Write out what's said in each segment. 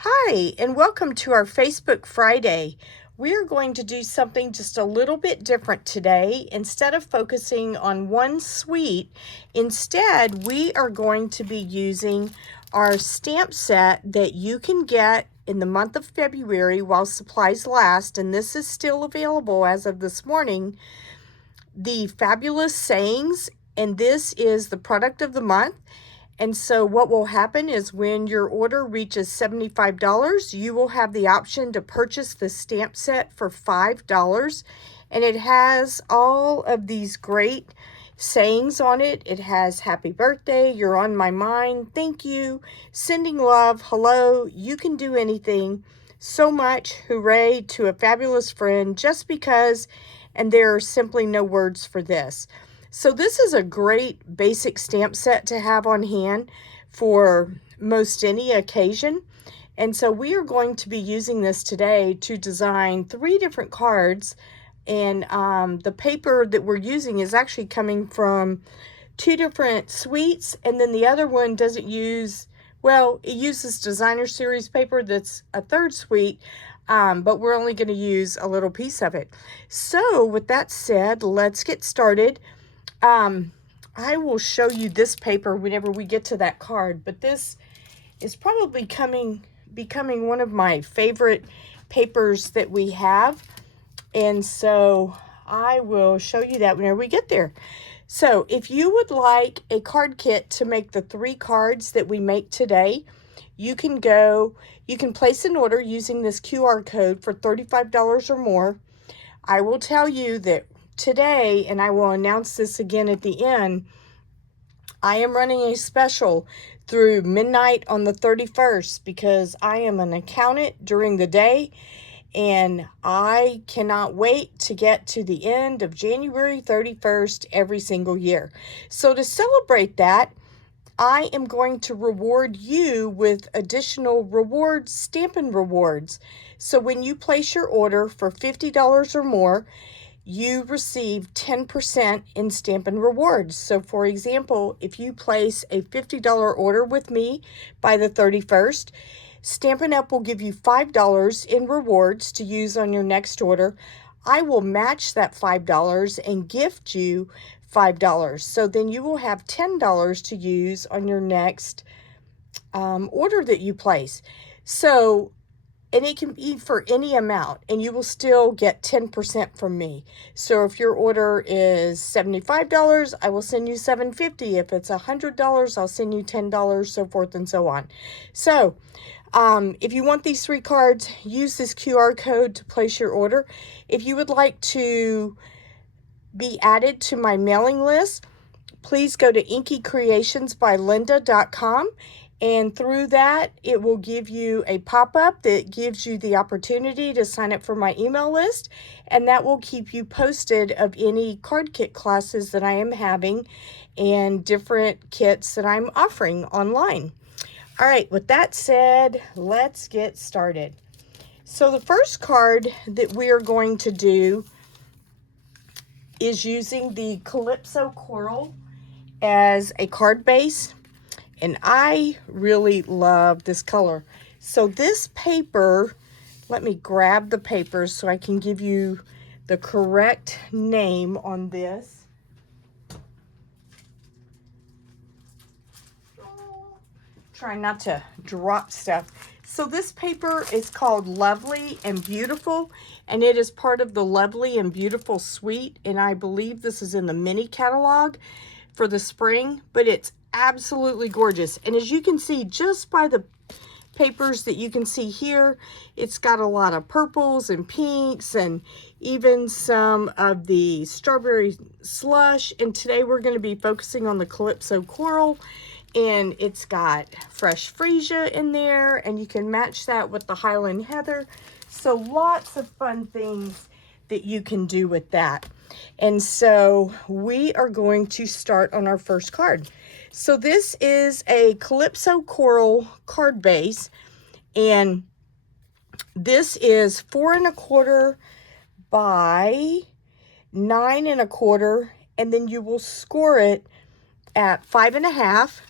Hi, and welcome to our Facebook Friday. We are going to do something just a little bit different today. Instead of focusing on one suite, instead we are going to be using our stamp set that you can get in the month of February while supplies last, and this is still available as of this morning. The Fabulous Sayings, and this is the product of the month. And so what will happen is when your order reaches $75, you will have the option to purchase the stamp set for $5. And it has all of these great sayings on it. It has happy birthday, you're on my mind, thank you, sending love, hello, you can do anything, so much, hooray, to a fabulous friend, just because, and there are simply no words for this. So this is a great basic stamp set to have on hand for most any occasion. And so we are going to be using this today to design 3 different cards. And the paper that we're using is actually coming from 2 different suites. And then the other one doesn't use, well, it uses designer series paper that's a 3rd suite. But we're only going to use a little piece of it. So with that said, let's get started. I will show you this paper whenever we get to that card, but this is probably becoming one of my favorite papers that we have. And so I will show you that whenever we get there. So if you would like a card kit to make the 3 cards that we make today, you can place an order using this QR code for $35 or more. I will tell you that today, and I will announce this again at the end, I am running a special through midnight on the 31st because I am an accountant during the day and I cannot wait to get to the end of January 31st every single year. So to celebrate that, I am going to reward you with additional rewards, Stampin' rewards. So when you place your order for $50 or more, you receive 10% in Stampin' rewards. So for example, if you place a $50 order with me by the 31st, Stampin' Up! Will give you $5 in rewards to use on your next order. I will match that $5 and gift you $5. So then you will have $10 to use on your next order that you place. So, and it can be for any amount, and you will still get 10% from me. So if your order is $75, I will send you $7.50. If it's $100, I'll send you $10, so forth and so on. So if you want these 3 cards, use this QR code to place your order. If you would like to be added to my mailing list, please go to inkycreationsbylinda.com. And through that, it will give you a pop-up that gives you the opportunity to sign up for my email list. And that will keep you posted of any card kit classes that I am having and different kits that I'm offering online. All right, with that said, let's get started. So the first card that we are going to do is using the Calypso Coral as a card base. And I really love this color. So this paper, let me grab the paper so I can give you the correct name on this. Try not to drop stuff. So this paper is called Lovely and Beautiful, and it is part of the Lovely and Beautiful suite, and I believe this is in the mini catalog for the spring, but it's absolutely gorgeous. And as you can see just by the papers that you can see here, it's got a lot of purples and pinks and even some of the strawberry slush. And today we're going to be focusing on the Calypso Coral, and it's got fresh freesia in there, and you can match that with the Highland Heather. So lots of fun things that you can do with that. And so we are going to start on our first card. So this is a Calypso Coral card base, and this is 4 1/4 by 9 1/4, and then you will score it at 5 1/2,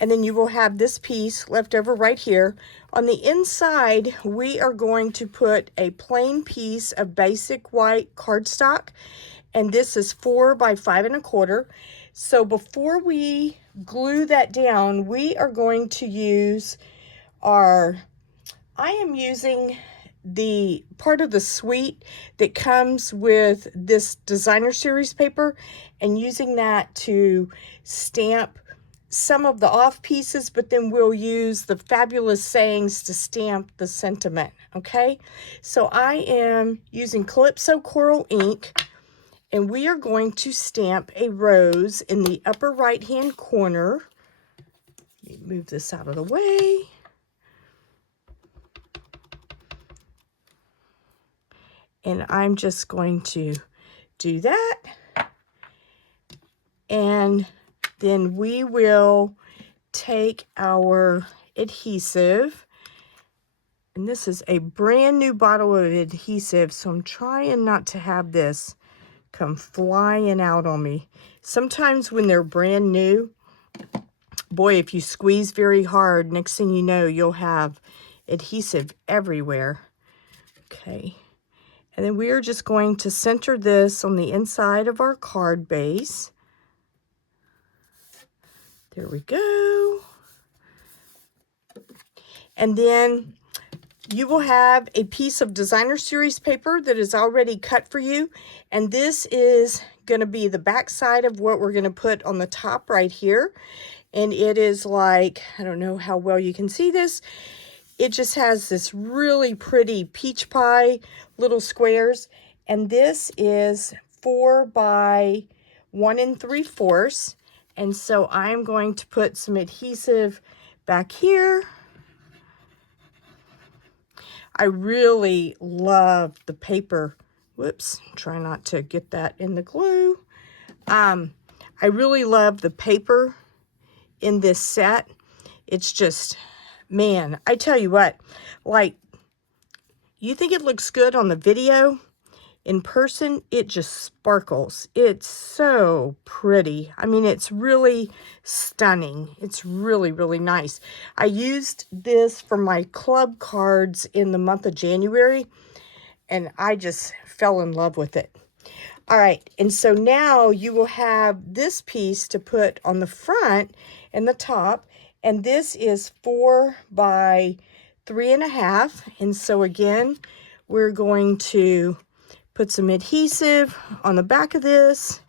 and then you will have this piece left over right here. On the inside, we are going to put a plain piece of basic white cardstock, and this is 4 by 5 1/4. So before we glue that down, we are going to use I am using the part of the suite that comes with this designer series paper, and using that to stamp some of the off pieces, but then we'll use the fabulous sayings to stamp the sentiment. Okay, so I am using Calypso Coral ink, and we are going to stamp a rose in the upper right hand corner. Let me move this out of the way. And I'm just going to do that. And then we will take our adhesive. And this is a brand new bottle of adhesive, so I'm trying not to have this come flying out on me. Sometimes when they're brand new, boy, if you squeeze very hard, next thing you know, you'll have adhesive everywhere. Okay. And then we are just going to center this on the inside of our card base. There we go. And then you will have a piece of designer series paper that is already cut for you. And this is going to be the back side of what we're going to put on the top right here. And it is like, I don't know how well you can see this. It just has this really pretty peach pie little squares. And this is 4 by 1 3/4. And so I'm going to put some adhesive back here. I really love the paper. Whoops, try not to get that in the glue. I really love the paper in this set. It's just, man, I tell you what, like, you think it looks good on the video? In person, it just sparkles. It's so pretty. I mean, it's really stunning. It's really, really nice. I used this for my club cards in the month of January, and I just fell in love with it. All right, and so now you will have this piece to put on the front and the top, and this is 4 by 3 1/2. And so again, we're going to put some adhesive on the back of this.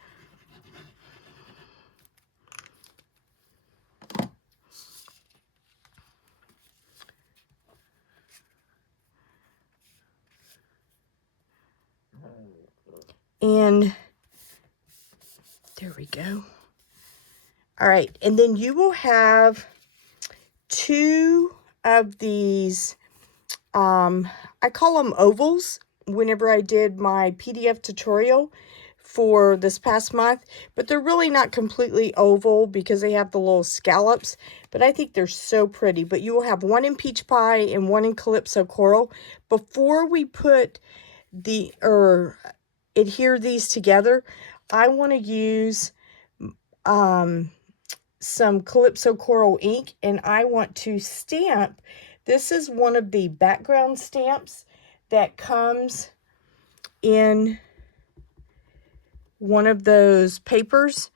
And there we go. All right, and then you will have 2 of these, I call them ovals, whenever I did my PDF tutorial for this past month, but they're really not completely oval because they have the little scallops, but I think they're so pretty. But you will have 1 in peach pie and 1 in Calypso Coral. Before we put adhere these together, I want to use some Calypso Coral ink, and I want to stamp. This is one of the background stamps that comes in one of those papers,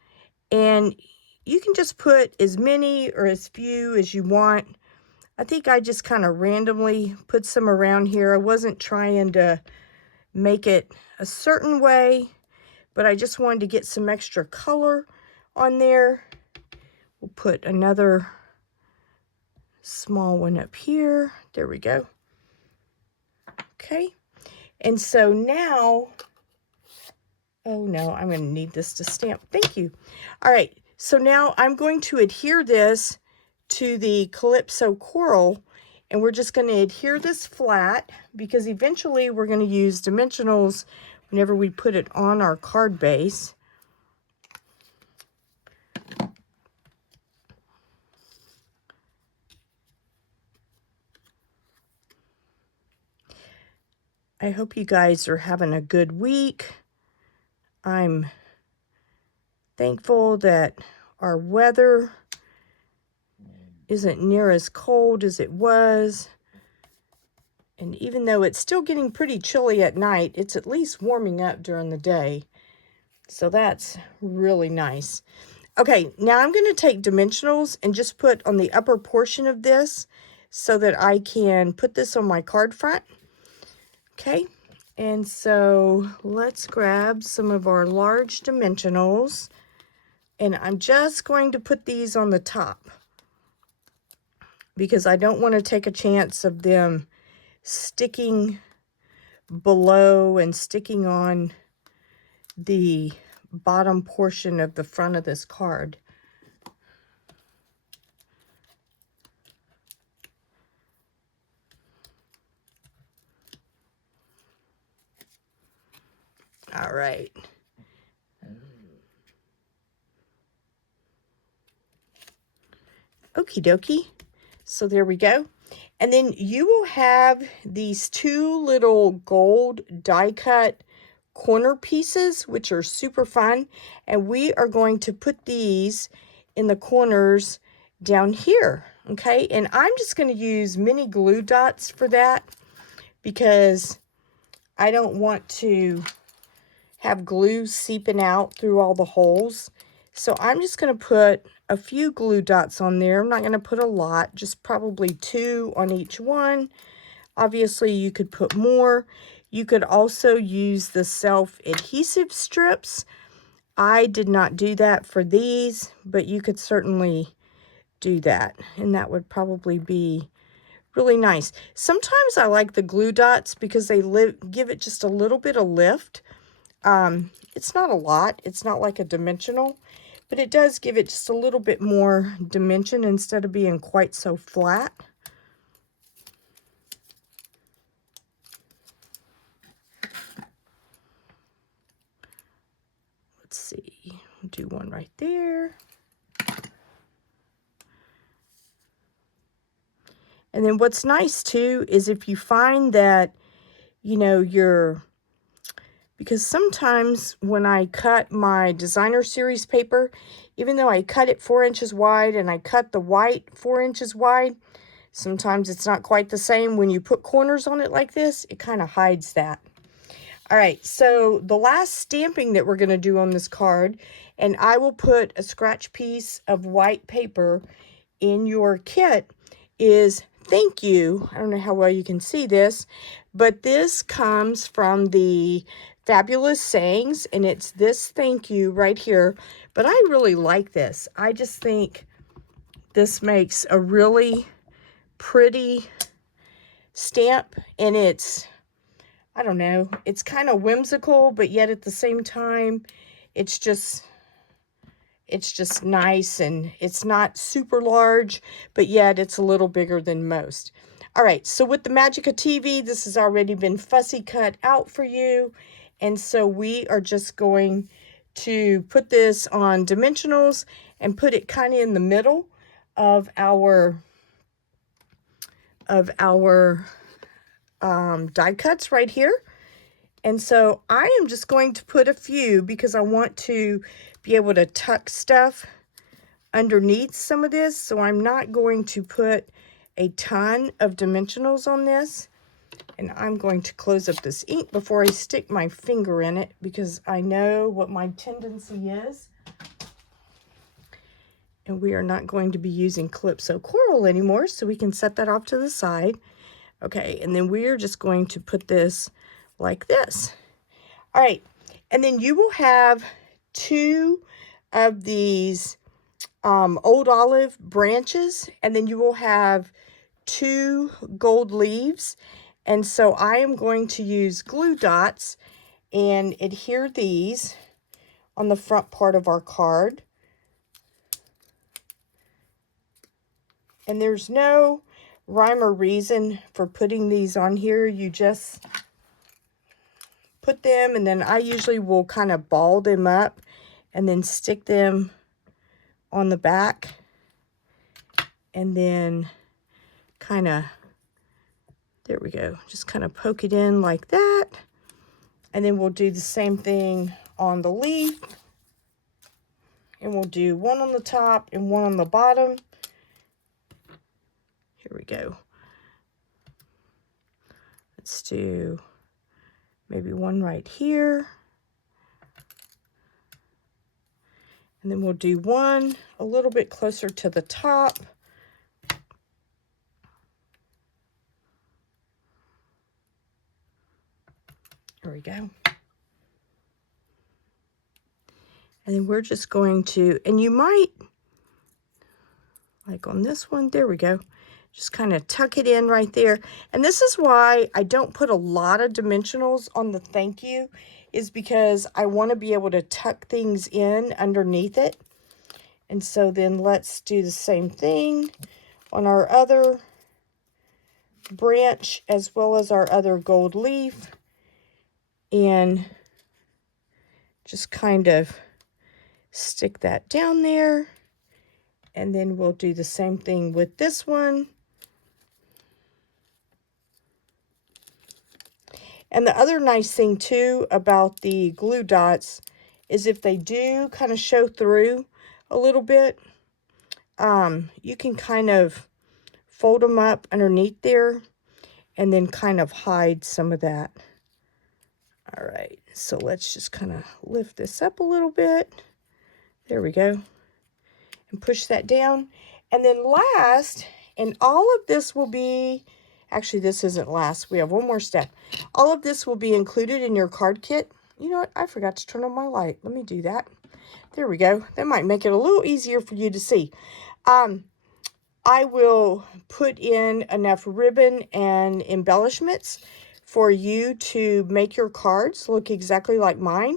and you can just put as many or as few as you want. I think I just kind of randomly put some around here. I wasn't trying to make it a certain way, but I just wanted to get some extra color on there. We'll put another small one up here. There we go. Okay. And so now, oh no, I'm going to need this to stamp. Thank you. All right. So now I'm going to adhere this to the Calypso Coral, and we're just going to adhere this flat because eventually we're going to use dimensionals whenever we put it on our card base. I hope you guys are having a good week. I'm thankful that our weather isn't near as cold as it was. And even though it's still getting pretty chilly at night, it's at least warming up during the day. So that's really nice. Okay, now I'm going to take dimensionals and just put on the upper portion of this so that I can put this on my card front. Okay, and so let's grab some of our large dimensionals, and I'm just going to put these on the top because I don't want to take a chance of them sticking below and sticking on the bottom portion of the front of this card. All right. Okie dokie. So there we go. And then you will have these two little gold die cut corner pieces, which are super fun. And we are going to put these in the corners down here. Okay, and I'm just going to use mini glue dots for that because I don't want to have glue seeping out through all the holes. So I'm just going to put a few glue dots on there. I'm not going to put a lot, just probably 2 on each one. Obviously, you could put more. You could also use the self-adhesive strips. I did not do that for these, but you could certainly do that, and that would probably be really nice. Sometimes I like the glue dots because they give it just a little bit of lift. It's not a lot. It's not like a dimensional, but it does give it just a little bit more dimension instead of being quite so flat. Let's see. Do one right there. And then what's nice too is if you find that, you know, because sometimes when I cut my designer series paper, even though I cut it 4 inches wide and I cut the white 4 inches wide, sometimes it's not quite the same. When you put corners on it like this, it kind of hides that. All right, so the last stamping that we're going to do on this card, and I will put a scratch piece of white paper in your kit, is thank you. I don't know how well you can see this, but this comes from the Fabulous Sayings, and it's this thank you right here. But I really like this. I just think this makes a really pretty stamp, and it's, I don't know, it's kind of whimsical, but yet at the same time, it's just nice, and it's not super large, but yet it's a little bigger than most. All right, so with the Magic of TV, this has already been fussy cut out for you. And so we are just going to put this on dimensionals and put it kind of in the middle of our die cuts right here. And so I am just going to put a few because I want to be able to tuck stuff underneath some of this. So I'm not going to put a ton of dimensionals on this. And I'm going to close up this ink before I stick my finger in it because I know what my tendency is. And we are not going to be using Calypso Coral anymore, so we can set that off to the side. Okay, and then we are just going to put this like this. All right, and then you will have 2 of these old olive branches, and then you will have 2 gold leaves. And so I am going to use glue dots and adhere these on the front part of our card. And there's no rhyme or reason for putting these on here. You just put them, and then I usually will kind of ball them up and then stick them on the back, and then kind of, there we go, just kind of poke it in like that. And then we'll do the same thing on the leaf, and we'll do one on the top and one on the bottom. Here we go. Let's do maybe one right here. And then we'll do one a little bit closer to the top. There we go. And then we're just going to, and you might, like on this one, there we go. Just kind of tuck it in right there. And this is why I don't put a lot of dimensionals on the thank you, is because I want to be able to tuck things in underneath it. And so then let's do the same thing on our other branch as well as our other gold leaf. And just kind of stick that down there. And then we'll do the same thing with this one. And the other nice thing too about the glue dots is if they do kind of show through a little bit, you can kind of fold them up underneath there and then kind of hide some of that. All right, so let's just kind of lift this up a little bit. There we go. And push that down. And then last, and all of this will be, actually this isn't last, we have one more step. All of this will be included in your card kit. You know what, I forgot to turn on my light. Let me do that. There we go. That might make it a little easier for you to see. I will put in enough ribbon and embellishments for you to make your cards look exactly like mine.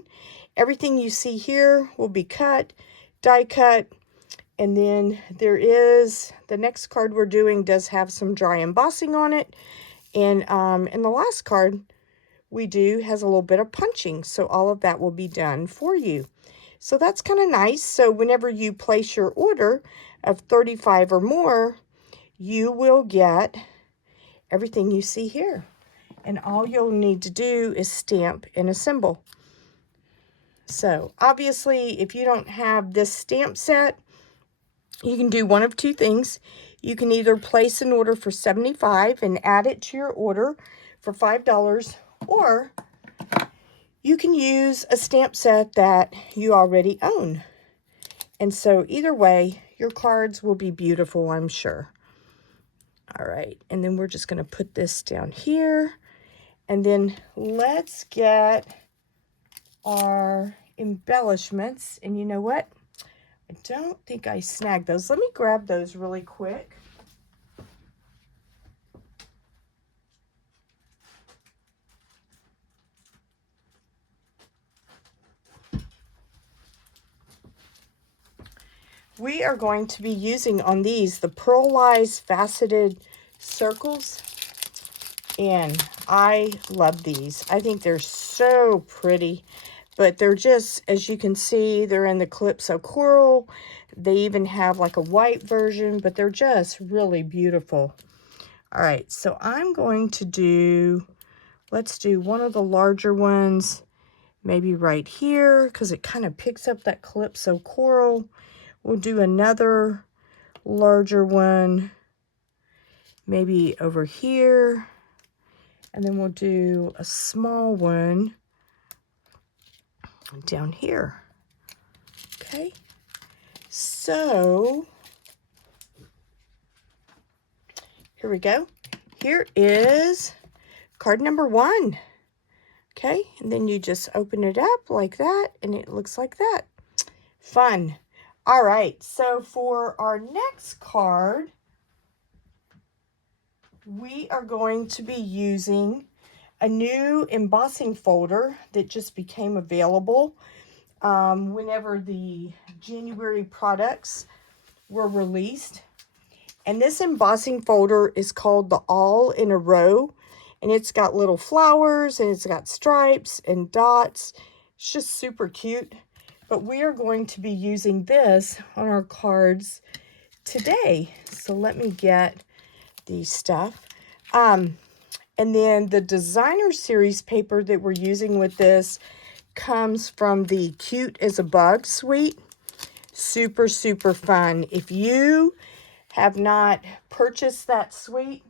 Everything you see here will be cut, die cut, and then there is, the next card we're doing does have some dry embossing on it. And the last card we do has a little bit of punching. So all of that will be done for you. So that's kind of nice. So whenever you place your order of 35 or more, you will get everything you see here. And all you'll need to do is stamp and assemble. So obviously, if you don't have this stamp set, you can do one of two things. You can either place an order for $75 and add it to your order for $5, or you can use a stamp set that you already own. And so either way, your cards will be beautiful, I'm sure. All right, and then we're just going to put this down here. And then let's get our embellishments. And you know what? I don't think I snagged those. Let me grab those really quick. We are going to be using on these the pearlized faceted circles. And I love these. I think they're so pretty. But they're just, as you can see, they're in the Calypso Coral. They even have like a white version, but they're just really beautiful. All right, so I'm going to do, let's do one of the larger ones, maybe right here, because it kind of picks up that Calypso Coral. We'll do another larger one, maybe over here. And then we'll do a small one down here. Okay, so here we go. Here is card number 1. Okay, and then you just open it up like that, and it looks like that. Fun. All right, so for our next card, we are going to be using a new embossing folder that just became available whenever the January products were released. And this embossing folder is called the All in a Row. And it's got little flowers and it's got stripes and dots. It's just super cute. But we are going to be using this on our cards today. So let me get the stuff. And then the designer series paper that we're using with this comes from the Cute as a Bug suite. Super, super fun. If you have not purchased that suite,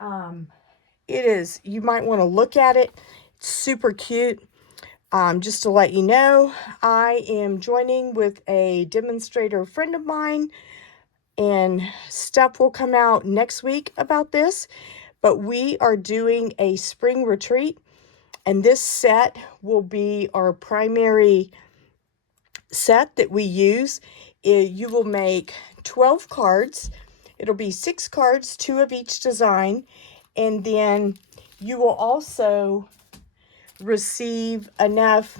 it is, you might want to look at it. It's super cute. Just to let you know, I am joining with a demonstrator friend of mine, and stuff will come out next week about this, but we are doing a spring retreat, and this set will be our primary set that we use. You will make 12 cards. It'll be 6 cards, 2 of each design, and then you will also receive enough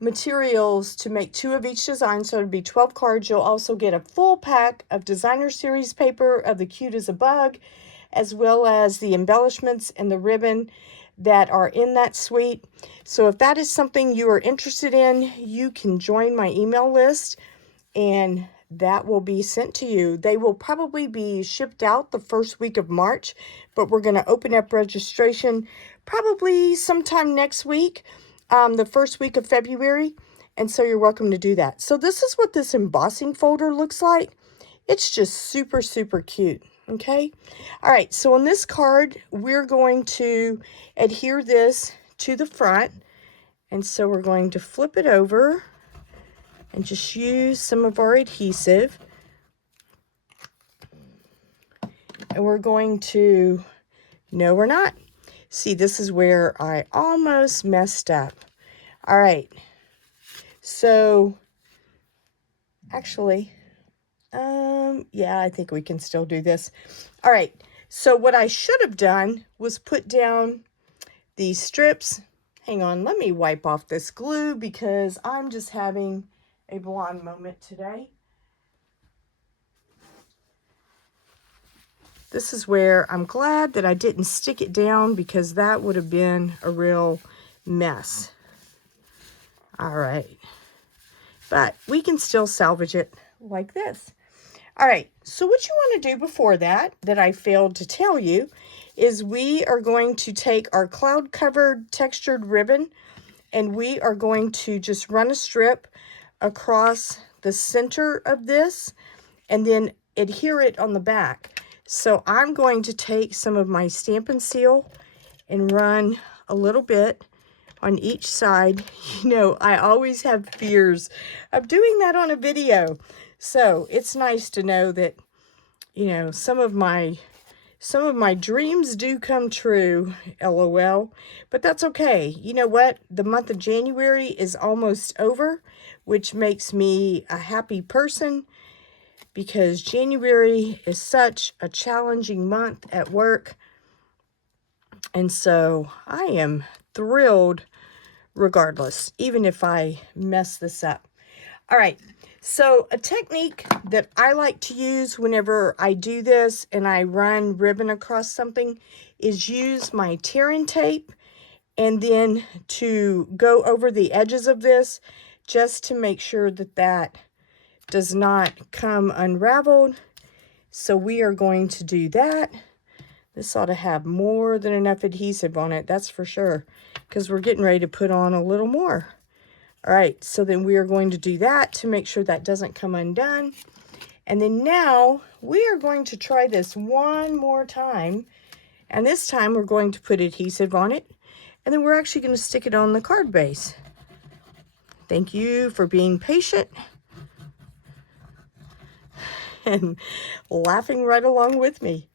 materials to make 2 of each design, so it'll be 12 cards. You'll also get a full pack of designer series paper of the Cute as a Bug, as well as the embellishments and the ribbon that are in that suite. So if that is something you are interested in, you can join my email list, and that will be sent to you. They will probably be shipped out the first week of March, but we're going to open up registration probably sometime next week, the first week of February, and so you're welcome to do that. So this is what this embossing folder looks like. It's just super, super cute. Okay. All right. So on this card, we're going to adhere this to the front, and so we're going to flip it over and just use some of our adhesive. And we're going to, no, we're not. See, this is where I almost messed up. All right. So, actually, yeah, I think we can still do this. All right. So what I should have done was put down these strips. Hang on, let me wipe off this glue because I'm just having a blonde moment today. This is where I'm glad that I didn't stick it down, because that would have been a real mess. All right. But we can still salvage it like this. All right. So what you want to do before that I failed to tell you, is we are going to take our cloud covered textured ribbon, and we are going to just run a strip across the center of this and then adhere it on the back. So I'm going to take some of my Stampin' Seal and run a little bit on each side. You know, I always have fears of doing that on a video. So it's nice to know that, you know, some of my dreams do come true, LOL. But that's okay. You know what? The month of January is almost over, which makes me a happy person, because January is such a challenging month at work. And so I am thrilled regardless, even if I mess this up. All right. So a technique that I like to use whenever I do this and I run ribbon across something is use my tearing tape, and then to go over the edges of this just to make sure that that does not come unraveled. So we are going to do that. This ought to have more than enough adhesive on it, that's for sure, because we're getting ready to put on a little more. All right, so then we are going to do that to make sure that doesn't come undone. And then now we are going to try this one more time. And this time we're going to put adhesive on it. And then we're actually going to stick it on the card base. Thank you for being patient and laughing right along with me.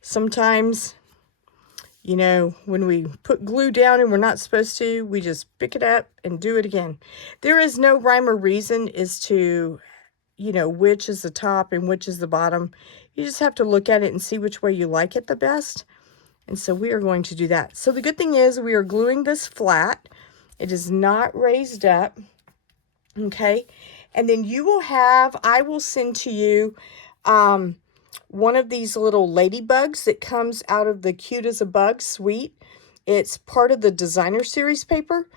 Sometimes, you know, when we put glue down and we're not supposed to, we just pick it up and do it again. There is no rhyme or reason as to, you know, which is the top and which is the bottom. You just have to look at it and see which way you like it the best. And so we are going to do that. So the good thing is we are gluing this flat. It is not raised up. Okay. And then you will have, I will send to you one of these little ladybugs that comes out of the Cute as a Bug suite. It's part of the designer series paper.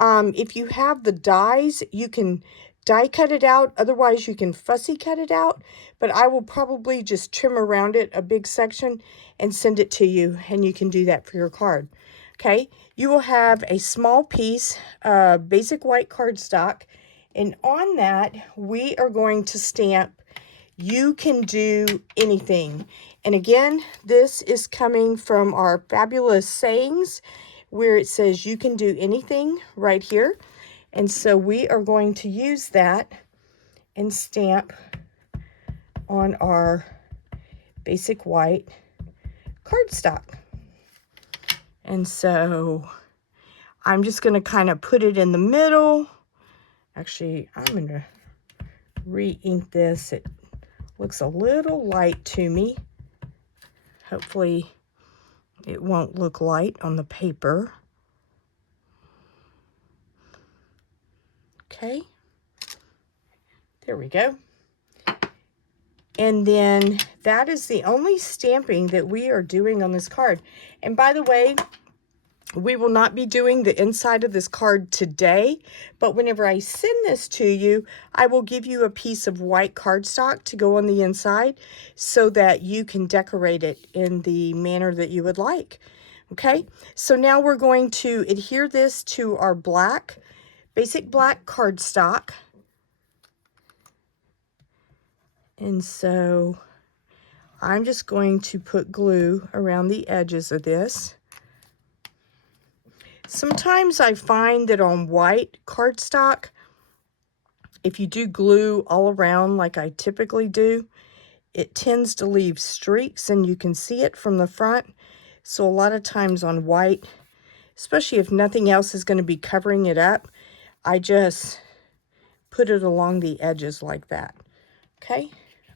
If you have the dies, you can die cut it out. Otherwise, you can fussy cut it out. But I will probably just trim around it a big section and send it to you. And you can do that for your card. Okay. You will have a small piece of basic white cardstock. And on that, we are going to stamp, "You can do anything." And again, this is coming from our fabulous sayings where it says "you can do anything" right here. And so we are going to use that and stamp on our basic white cardstock. And so I'm just going to kind of put it in the middle. Actually, I'm going to re-ink this. It looks a little light to me. Hopefully it won't look light on the paper. Okay, there we go. And then that is the only stamping that we are doing on this card. And by the way, we will not be doing the inside of this card today, but whenever I send this to you, I will give you a piece of white cardstock to go on the inside so that you can decorate it in the manner that you would like. Okay, so now we're going to adhere this to our basic black cardstock. And so I'm just going to put glue around the edges of this. Sometimes I find that on white cardstock, if you do glue all around like I typically do, it tends to leave streaks and you can see it from the front. So a lot of times on white, especially if nothing else is going to be covering it up, I just put it along the edges like that. Okay?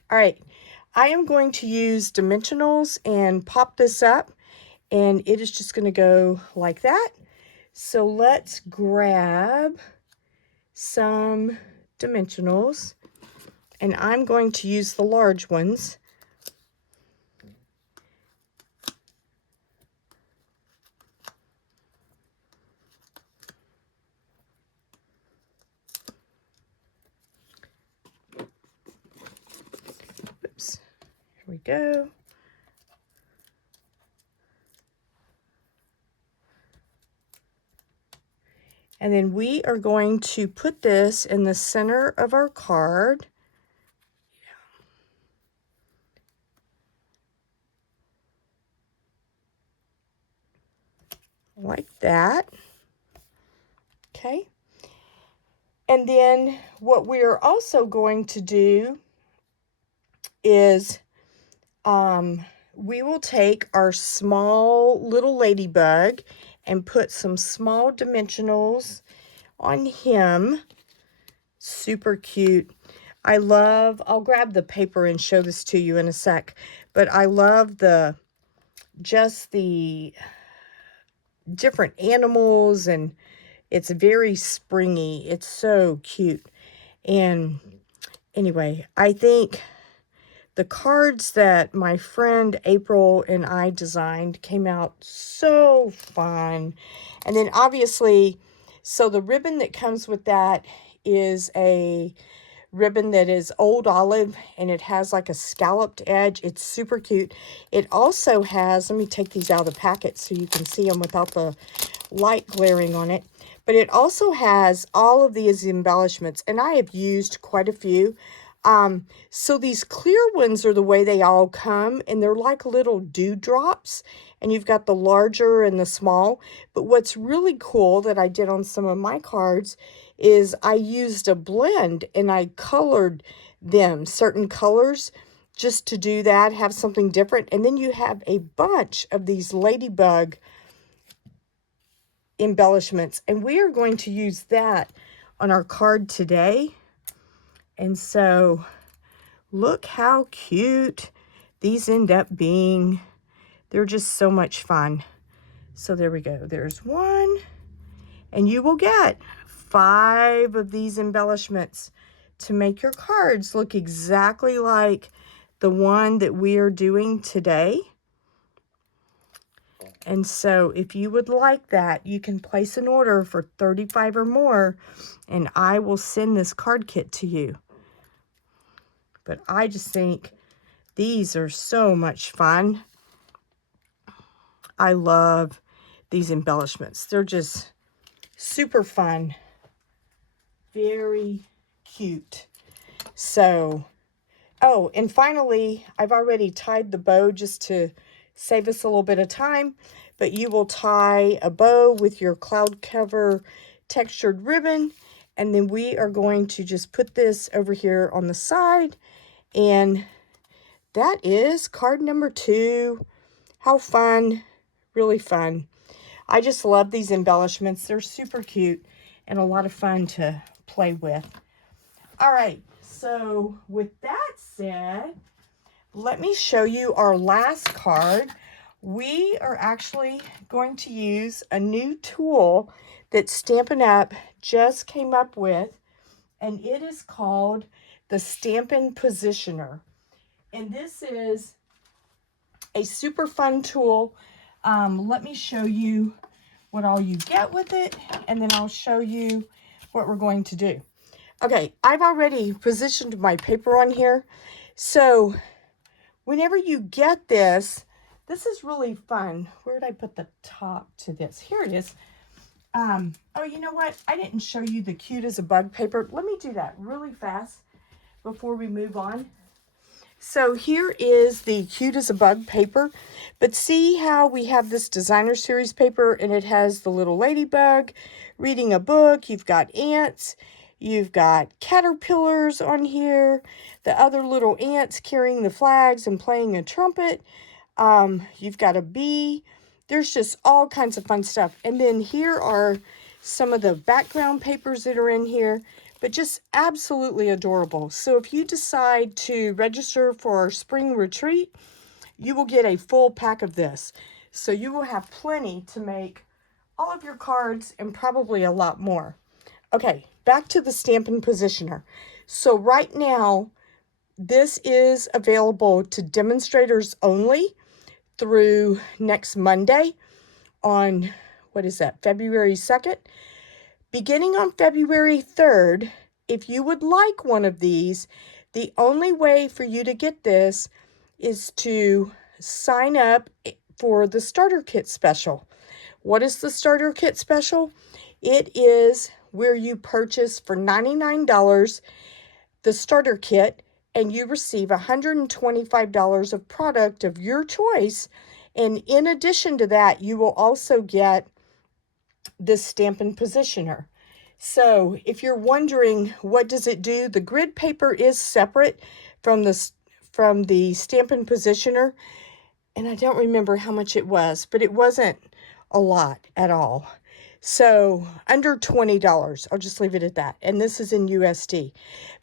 All right. I am going to use dimensionals and pop this up, and it is just going to go like that. So let's grab some dimensionals, and I'm going to use the large ones. Oops, here we go. And then we are going to put this in the center of our card. Like that. Okay. And then what we are also going to do is we will take our small little ladybug and put some small dimensionals on him. Super cute. I'll grab the paper and show this to you in a sec, but I love just the different animals, and it's very springy. It's so cute. And anyway, I think the cards that my friend April and I designed came out so fun. And then obviously, so the ribbon that comes with that is a ribbon that is old olive, and it has like a scalloped edge. It's super cute. It also has, let me take these out of the packet so you can see them without the light glaring on it. But it also has all of these embellishments, and I have used quite a few. So these clear ones are the way they all come, and they're like little dewdrops, and you've got the larger and the small. But what's really cool that I did on some of my cards is I used a blend and I colored them certain colors just to do that, have something different. And then you have a bunch of these ladybug embellishments, and we are going to use that on our card today. And so look how cute these end up being. They're just so much fun. So there we go. There's one, and you will get 5 of these embellishments to make your cards look exactly like the one that we are doing today. And so if you would like that, you can place an order for 35 or more, and I will send this card kit to you. But I just think these are so much fun. I love these embellishments. They're just super fun. Very cute. So, oh, and finally, I've already tied the bow just to save us a little bit of time, but you will tie a bow with your cloud cover textured ribbon, and then we are going to just put this over here on the side, and that is card number 2. How fun, really fun. I just love these embellishments. They're super cute and a lot of fun to play with. All right, so with that said, let me show you our last card. We are actually going to use a new tool that Stampin' Up! Just came up with, and it is called the Stampin' Positioner. And this is a super fun tool. Let me show you what all you get with it, and then I'll show you what we're going to do. Okay, I've already positioned my paper on here. So whenever you get this, this is really fun. Where did I put the top to this? Here it is. Oh, you know what? I didn't show you the cute as a bug paper. Let me do that really fast before we move on. So here is the cute as a bug paper, but see how we have this designer series paper and it has the little ladybug reading a book. You've got ants, you've got caterpillars on here, the other little ants carrying the flags and playing a trumpet. You've got a bee. There's just all kinds of fun stuff. And then here are some of the background papers that are in here, but just absolutely adorable. So if you decide to register for our spring retreat, you will get a full pack of this. So you will have plenty to make all of your cards and probably a lot more. Okay, back to the Stampin' Positioner. So right now, this is available to demonstrators only through next Monday on, what is that, February 2nd? Beginning on February 3rd, if you would like one of these, the only way for you to get this is to sign up for the starter kit special. What is the starter kit special? It is where you purchase for $99 the starter kit and you receive $125 of product of your choice. And in addition to that, you will also get this Stampin' Positioner. So if you're wondering what does it do, the grid paper is separate from the Stampin' Positioner, and I don't remember how much it was, but it wasn't a lot at all. So under $20, I'll just leave it at that. And this is in USD.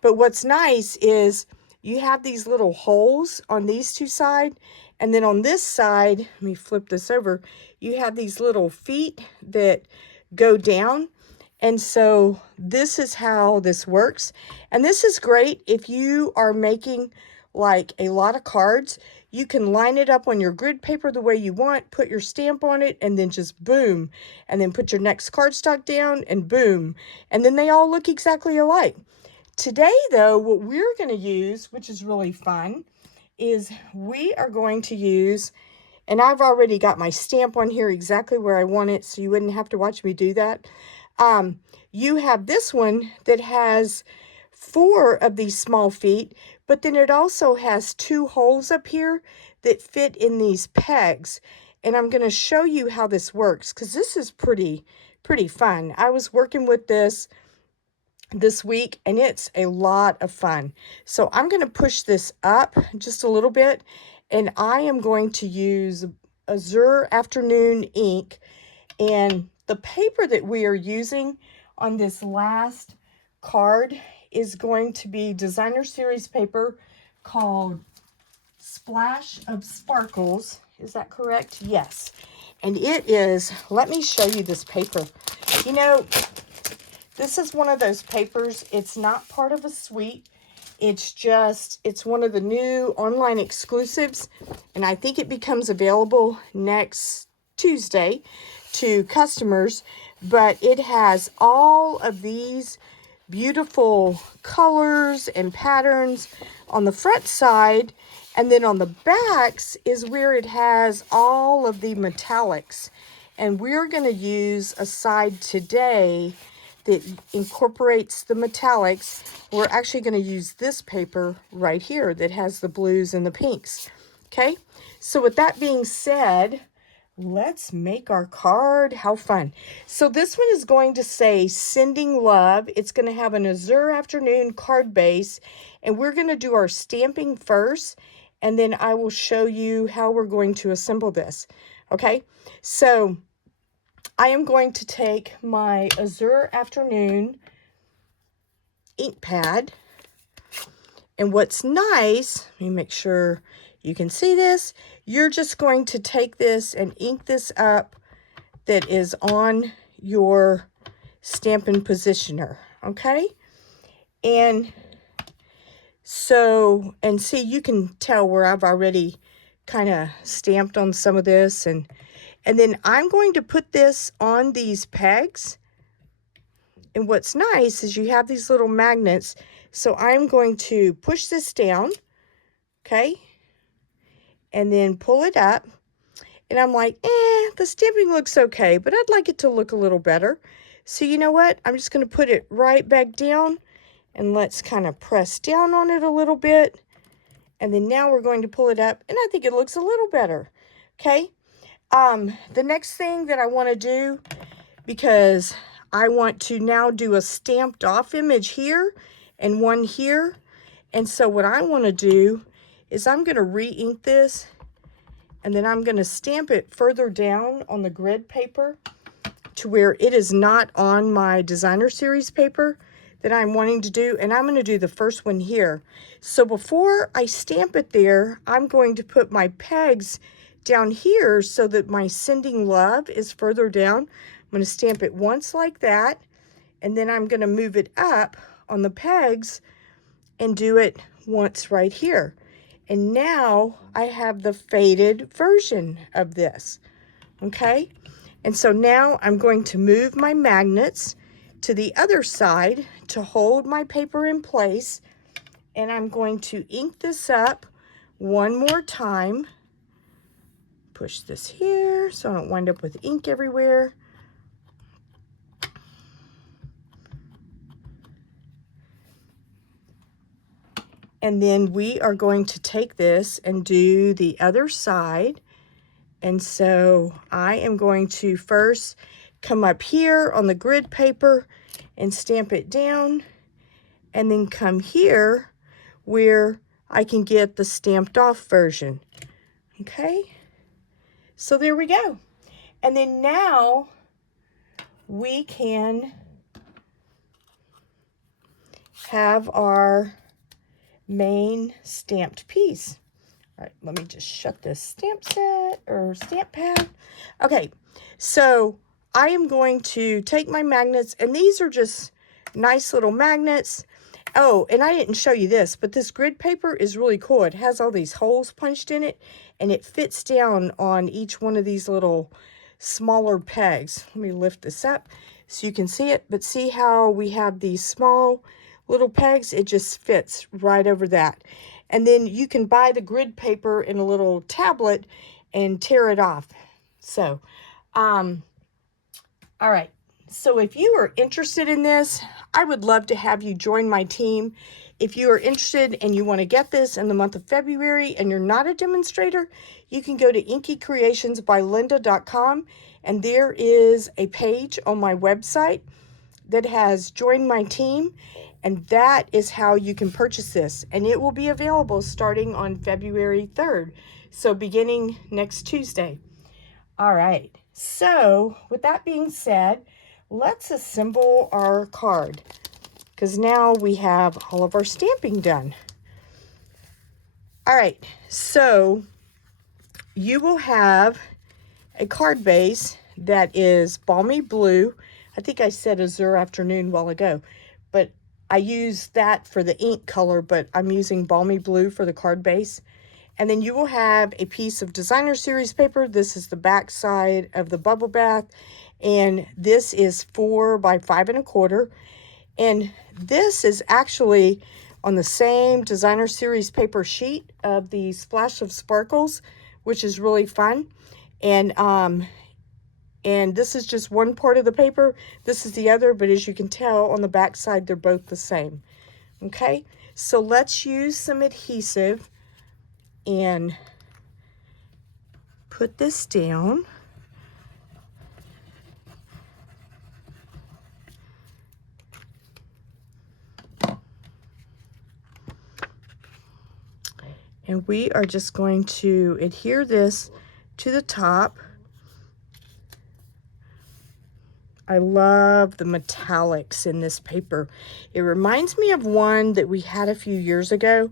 But what's nice is you have these little holes on these two sides, and then on this side, let me flip this over, you have these little feet that go down. And so this is how this works. And this is great if you are making like a lot of cards. You can line it up on your grid paper the way you want, put your stamp on it, and then just boom. And then put your next cardstock down and boom. And then they all look exactly alike. Today, though, what we're going to use, which is really fun, is we are going to use, and I've already got my stamp on here exactly where I want it, so you wouldn't have to watch me do that. You have this one that has 4 of these small feet, but then it also has 2 holes up here that fit in these pegs. And I'm going to show you how this works because this is pretty fun. I was working with this week and it's a lot of fun. So I'm going to push this up just a little bit, and I am going to use Azure Afternoon ink, and the paper that we are using on this last card is going to be designer series paper called Splash of Sparkles. Is that correct? Yes. And it is, let me show you this paper. You know, this is one of those papers. It's not part of a suite. It's one of the new online exclusives. And I think it becomes available next Tuesday to customers. But it has all of these beautiful colors and patterns on the front side. And then on the backs is where it has all of the metallics. And we're going to use a side today that incorporates the metallics. We're actually going to use this paper right here that has the blues and the pinks. Okay, so with that being said, let's make our card. How fun. So this one is going to say sending love. It's going to have an azure afternoon card base, and we're going to do our stamping first, and then I will show you how we're going to assemble this. Okay, so I am going to take my azure afternoon ink pad, and what's nice, let me make sure you can see this. You're just going to take this and ink this up that is on your Stampin' positioner, okay? And so, and see, you can tell where I've already kind of stamped on some of this, and then I'm going to put this on these pegs. And what's nice is you have these little magnets. So I'm going to push this down, okay? And then pull it up. And I'm like, the stamping looks okay, but I'd like it to look a little better. So you know what? I'm just going to put it right back down. And let's kind of press down on it a little bit. And then now we're going to pull it up. And I think it looks a little better. Okay? The next thing that I want to do, because I want to now do a stamped off image here and one here. And so what I want to do is I'm going to re-ink this, and then I'm going to stamp it further down on the grid paper to where it is not on my designer series paper that I'm wanting to do. And I'm going to do the first one here. So before I stamp it there, I'm going to put my pegs down here so that my sending love is further down. I'm going to stamp it once like that, and then I'm going to move it up on the pegs and do it once right here. And now I have the faded version of this, okay? And so now I'm going to move my magnets to the other side to hold my paper in place, and I'm going to ink this up one more time. Push this here so I don't wind up with ink everywhere. And then we are going to take this and do the other side. And so I am going to first come up here on the grid paper and stamp it down, and then come here where I can get the stamped off version. Okay, so there we go. And then now we can have our main stamped piece. All right, let me just shut this stamp set or stamp pad. Okay, so I am going to take my magnets, and these are just nice little magnets. Oh, and I didn't show you this, but this grid paper is really cool. It has all these holes punched in it, and it fits down on each one of these little smaller pegs. Let me lift this up so you can see it, but see how we have these small little pegs? It just fits right over that. And then you can buy the grid paper in a little tablet and tear it off. So, all right. So if you are interested in this, I would love to have you join my team. If you are interested and you want to get this in the month of February and you're not a demonstrator, you can go to inkycreationsbylinda.com, and there is a page on my website that has joined my team, and that is how you can purchase this. And it will be available starting on February 3rd, so beginning next Tuesday. All right, so with that being said, let's assemble our card, because now we have all of our stamping done. All right, so you will have a card base that is balmy blue. I think I said azure afternoon a while ago, but I use that for the ink color, but I'm using balmy blue for the card base. And then you will have a piece of designer series paper. This is the back side of the bubble bath, and this is 4 by 5 1/4. And this is actually on the same designer series paper sheet of the Splash of Sparkles, which is really fun. And And this is just one part of the paper. This is the other, but as you can tell on the back side, they're both the same. Okay, so let's use some adhesive and put this down. And we are just going to adhere this to the top. I love the metallics in this paper. It reminds me of one that we had a few years ago.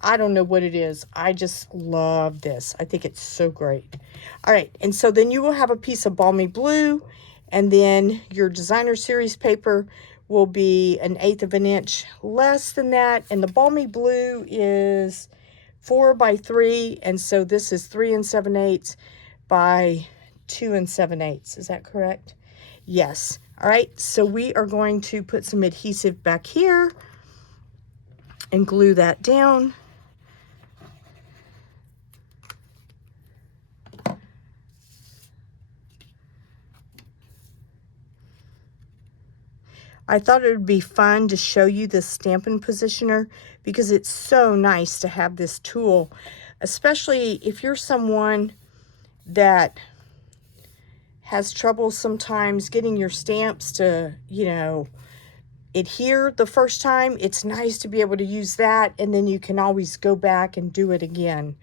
I don't know what it is. I just love this. I think it's so great. All right, and so then you will have a piece of balmy blue, and then your designer series paper will be 1/8 of an inch less than that, and the balmy blue is 4 by 3, and so this is 3 7/8 by 2 7/8. Is that correct? Yes. All right, so we are going to put some adhesive back here and glue that down. I thought it would be fun to show you the Stampin' Positioner because it's so nice to have this tool, especially if you're someone that has trouble sometimes getting your stamps to, you know, adhere the first time. It's nice to be able to use that, and then you can always go back and do it again.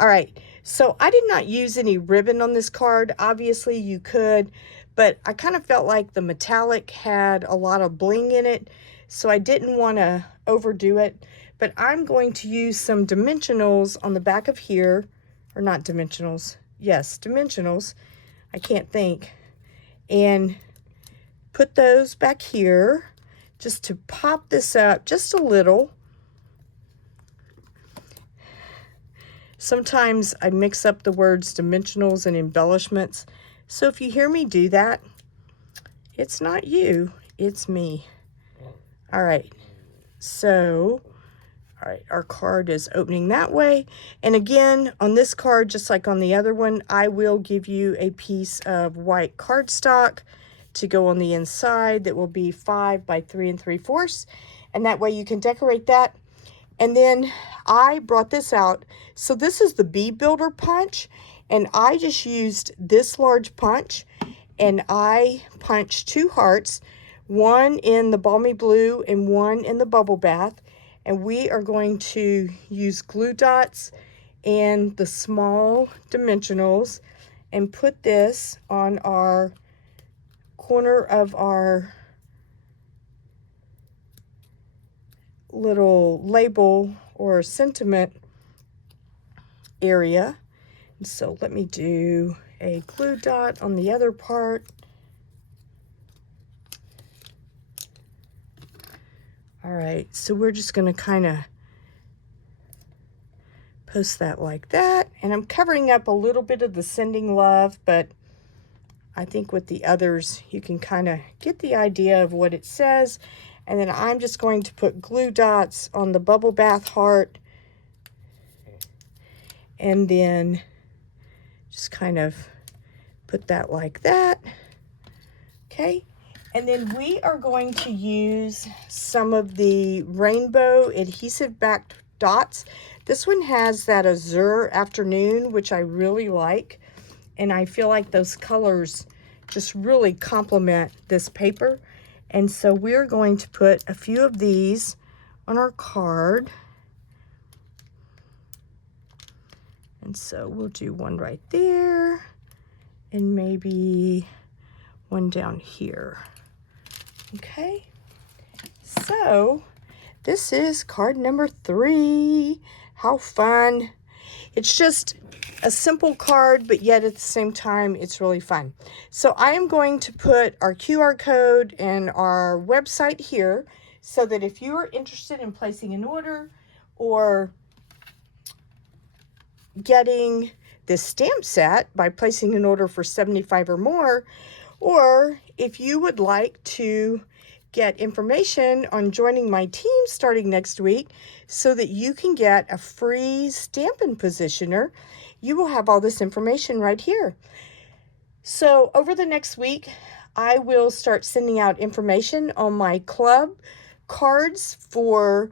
All right, so I did not use any ribbon on this card. Obviously you could, but I kind of felt like the metallic had a lot of bling in it, so I didn't want to overdo it. But I'm going to use some dimensionals on the back of here, or not dimensionals, yes, dimensionals, I can't think, and put those back here just to pop this up just a little. Sometimes I mix up the words dimensionals and embellishments, so if you hear me do that, it's not you, it's me. All right, so, all right, our card is opening that way. And again, on this card, just like on the other one, I will give you a piece of white cardstock to go on the inside that will be 5 by 3 3/4, and that way you can decorate that. And then I brought this out. So this is the Bee Builder punch, and I just used this large punch, and I punched 2 hearts, one in the balmy blue and one in the bubble bath. And we are going to use glue dots and the small dimensionals and put this on our corner of our little label or sentiment area. And so let me do a glue dot on the other part. All right, so we're just going to kind of post that like that, and I'm covering up a little bit of the sending love, but I think with the others you can kind of get the idea of what it says. And then I'm just going to put glue dots on the bubble bath heart, and then just kind of put that like that. Okay, and then we are going to use some of the rainbow adhesive backed dots. This one has that azure afternoon, which I really like, and I feel like those colors just really complement this paper. And so we're going to put a few of these on our card. And so we'll do one right there, and maybe one down here. Okay, so this is card number 3. How fun. It's just a simple card, but yet at the same time, it's really fun. So I am going to put our QR code and our website here so that if you are interested in placing an order or getting this stamp set by placing an order for $75 or more, or if you would like to get information on joining my team starting next week so that you can get a free Stampin' Positioner, you will have all this information right here. So over the next week, I will start sending out information on my club cards for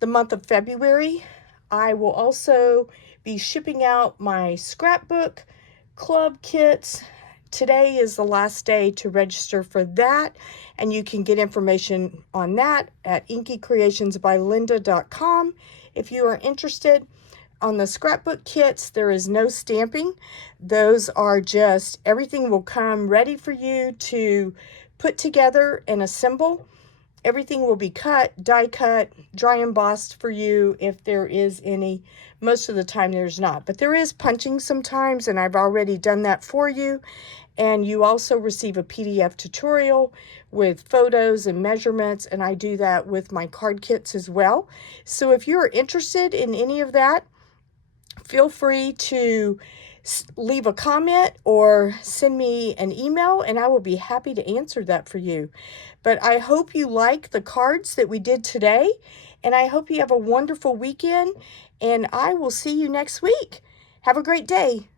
the month of February. I will also be shipping out my scrapbook club kits. Today is the last day to register for that, and you can get information on that at inkycreationsbylinda.com if you are interested. On the scrapbook kits, there is no stamping. Those are just, everything will come ready for you to put together and assemble. Everything will be cut, die cut, dry embossed for you if there is any. Most of the time there's not, but there is punching sometimes, and I've already done that for you. And you also receive a PDF tutorial with photos and measurements, and I do that with my card kits as well. So if you're interested in any of that, feel free to leave a comment or send me an email, and I will be happy to answer that for you. But I hope you like the cards that we did today, and I hope you have a wonderful weekend, and I will see you next week. Have a great day.